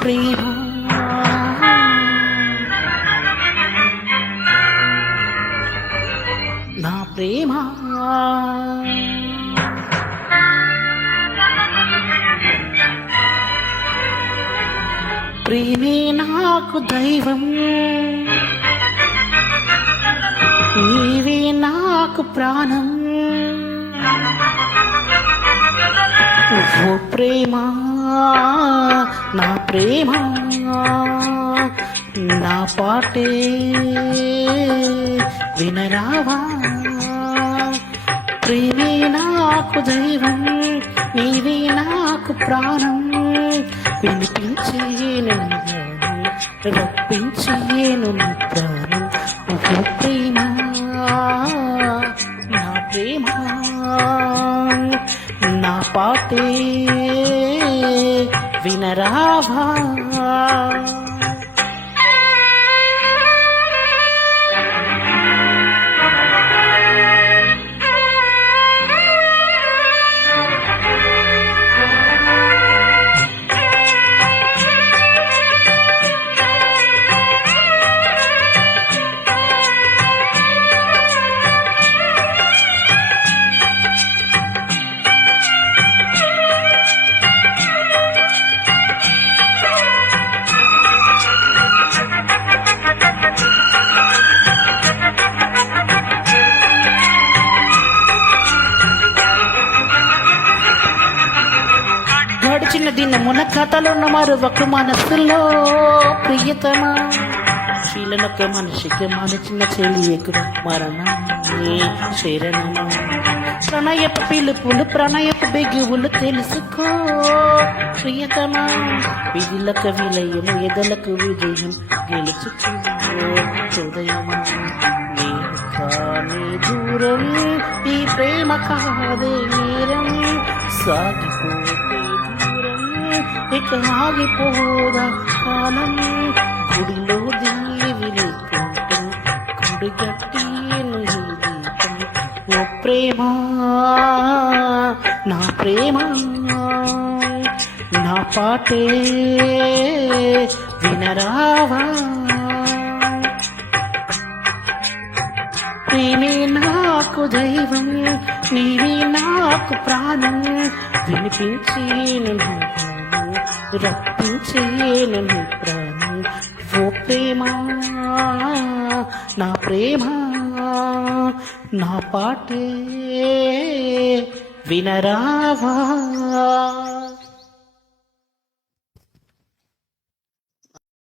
ప్రేమ నా ప్రేమ ప్రేమే నాకు దైవం, నీవే నాకు ప్రాణం. ఓ ప్రేమ నా ప్రేమ నా పాటే వినరావా. ప్రేమే నాకు దైవం, నీవే నాకు ప్రాణం. వినిపించేను రప్పించేను ప్రాణం. ఓ ప్రేమ నా ప్రేమ నా పాటే వినరావా. గడిచిన దినమున కథలున్న మరొక మనస్సులో ప్రియతమా. శీలనొక్క మనిషికి మనచిన చెలియకు మరణమే శరణమా. ప్రణయపు పిలుపులు ప్రణయపు బిగువులు తెలుసుకో ప్రియతమా. విధులకు విలయము ఎదలకు విజయం గెలుచుకో హృదయమా. కానీ దూరం ఈ ప్రేమ కాదే నేరం. సాగిపోతే ఇక ఆగిపోదా కాలం. గుడిలో దేవి లేకుంటూ గుడిగట్టి దీపం. ఓ ప్రేమ నా ప్రేమ నా పాటే వినరావా. ప్రేమే నాకు దైవం, నీవే నాకు ప్రాణం. వినిపించేను రప్పించేను ప్రాణం. ఓ ప్రేమ నా ప్రేమ నా పాటే వినరావా.